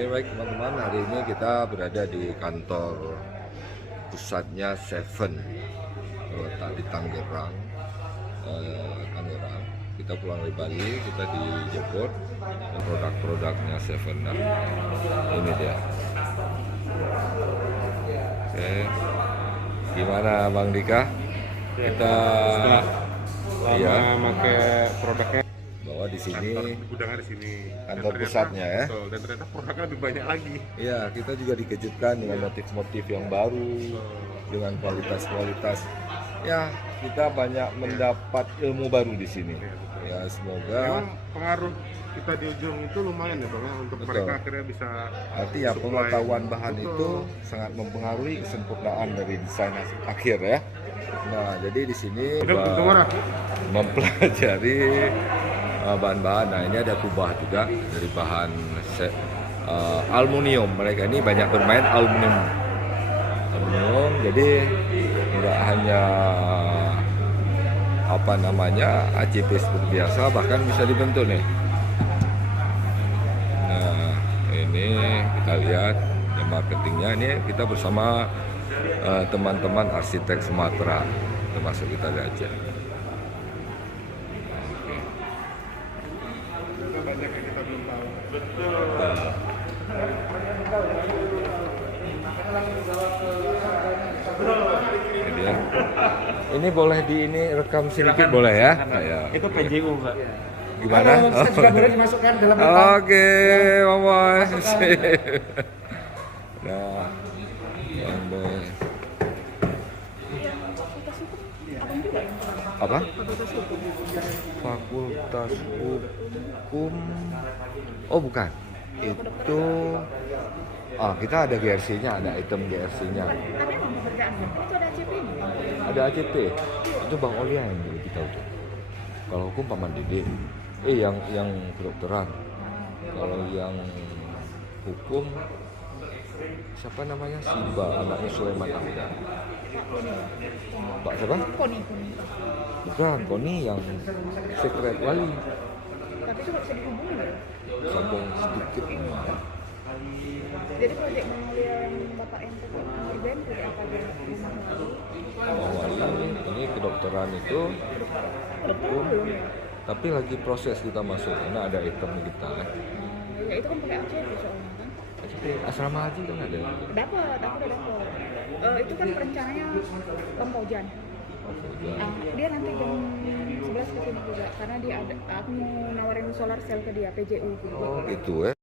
Oke baik teman-teman, hari ini kita berada di kantor pusatnya Seven letak di Tangerang. Kita pulang dari Bali, kita dijemput produk-produknya Seven. Nah, ini dia. Oke, gimana Bang Dika? Kita lama pakai produknya bahwa di sini gudangnya di sini kantor pusatnya ya. Betul, dan ternyata produknya lebih banyak lagi. Iya, kita juga dikejutkan dengan motif-motif yang baru, dengan kualitas-kualitas. Ya, kita banyak mendapat ilmu baru di sini. Ya, semoga. Memang pengaruh kita di ujung itu lumayan ya Bang ya, untuk Betul. mereka akhirnya bisa Artinya supply. pengetahuan bahan Betul. itu sangat mempengaruhi kesempurnaan dari desain akhir ya. Nah, jadi di sini mempelajari bahan-bahan. Nah, ini ada kubah juga dari bahan aluminium. Mereka ini banyak bermain aluminium. Jadi tidak hanya ACP seperti biasa, bahkan bisa dibentuk nih. Nah, ini kita lihat ya, marketingnya. Ini kita bersama teman-teman arsitek Sumatera, termasuk kita lihat aja. Banyak yang kita belum tahu. Betul. Ini dia. Ini boleh rekam sedikit boleh ya? Ya. Itu PJU Pak. Gimana? Juga boleh dimasukkan dalam Oke, Boy. Nah, Bang Boy. Apa? Fakultas Hukum. Oh, bukan. Itu kita ada GRC-nya, ada item GRC-nya. Tapi emang pekerjaannya itu ada ACP-nya. Ada ACT. Itu Bang Olia yang dulu kita tahu. Kalau hukum Paman Dede. Yang kedokteran. Kalau yang hukum siapa namanya? Siba, anaknya Sulaiman Ahmad. Pak siapa? Koni. Bukan, Koni yang sekret wali. Tapi itu nggak bisa dihubungin ya. Sambung sedikit. Jadi proyek Mongolia yang Bapak ente event proyek apa aja? Wali ini kedokteran itu hukum, tapi lagi proses kita masuk karena ada item kita kan. Ya itu kan pakai ACP soalnya kan. Asrama haji kan ada. Dapat, aku udah dapat. Itu kan perencanaannya Bang Paujan. Dia nanti jam 11 kesini juga karena dia ada. Aku mau nawarin solar cell ke dia PJU. Oh gitu ya.